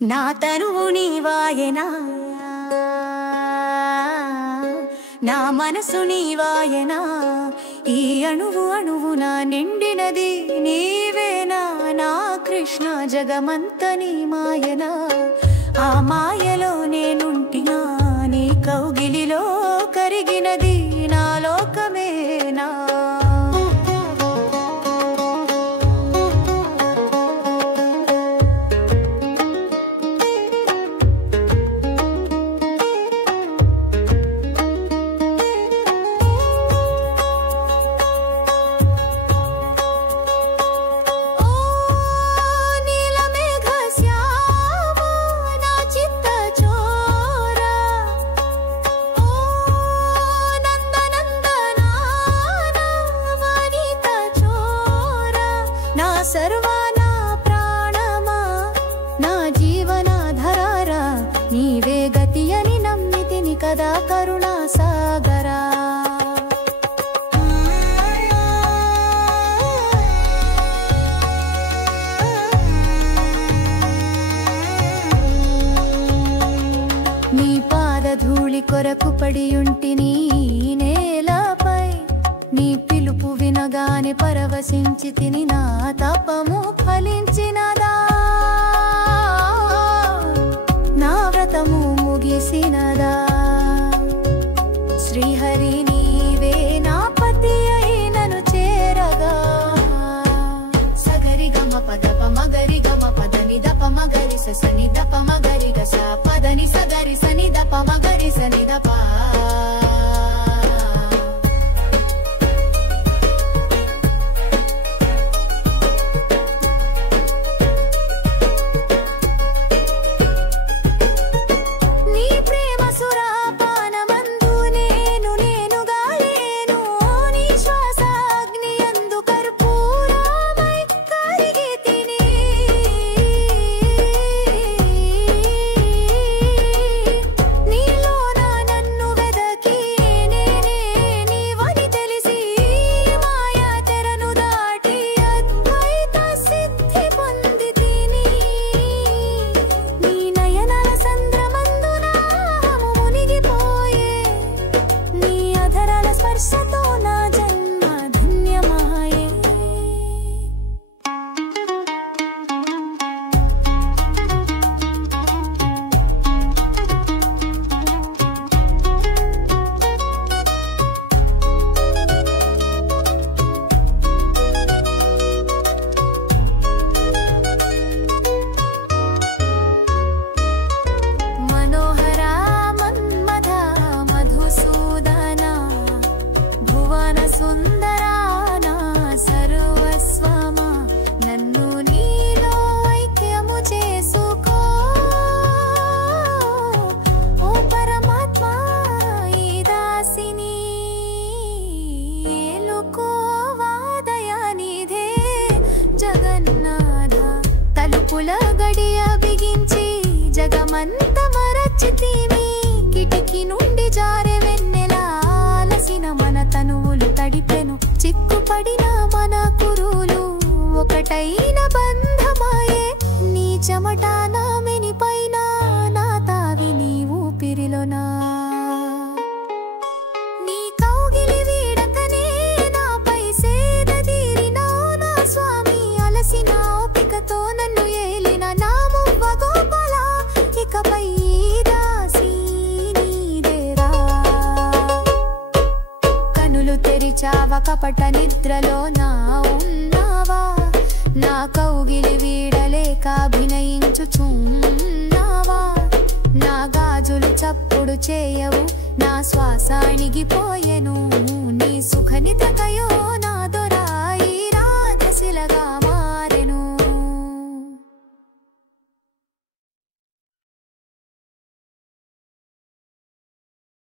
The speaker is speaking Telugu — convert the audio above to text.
నా తనువు నీవాయనా నా మనసు నీవాయనా ఈ అణువు అణువున నిండినది నీవేనా నా కృష్ణ జగమంత నీ మాయనా ఆ మాయలో నేనుంటినా నీ కౌగిలిలో కరిగినది నా లోకమేనా సర్వానా ప్రాణమా నా జీవనాధారా నీవే గతి అని నమ్మితిని కదా కరుణా సాగరా నీ పాదధూళి కొరకు పడియుంటిని నేలపై నీ పిలుపు వినగానే పరవశించి తిని నా తపము ఫలించినదా నా వ్రతము ముగిసినదా శ్రీహరి నీవే నా పతి అయి నన్ను చేరగా సగరి గమ పదప మగరి గమ పదని దప మగరి సని దప మగరి గస పదని సగరి సని దప మగరి సని దప గడియ బిగించి జగమంత మరచితివి కిటికీ నుండి జారే వెన్నెలాలసిన మన తనువులు తడిపెను చిక్కుపడిన మన కురులు ఒకటైన బంధమాయే నీ చెమట నా మెనిపైన నా తావి నీ ఊపిరిలోనా నీ కౌగిలి వీడకనే నాపై సేద తీరినా నా స్వామి అలసిన ఓపికతో నన్ను ఏలిన నా మువ్వ గోపాల ఇకపై దాసి నీదేరా కనులు తెరిచావ కపట నిద్రలో నా ఉన్నావా నా కౌగిలి వీడలేక అభినయించుచున్నావా నా గాజులు చప్పుడు చేయవు నా శ్వాస అణిగిపోయెను నీ సుఖ నిద్రకయో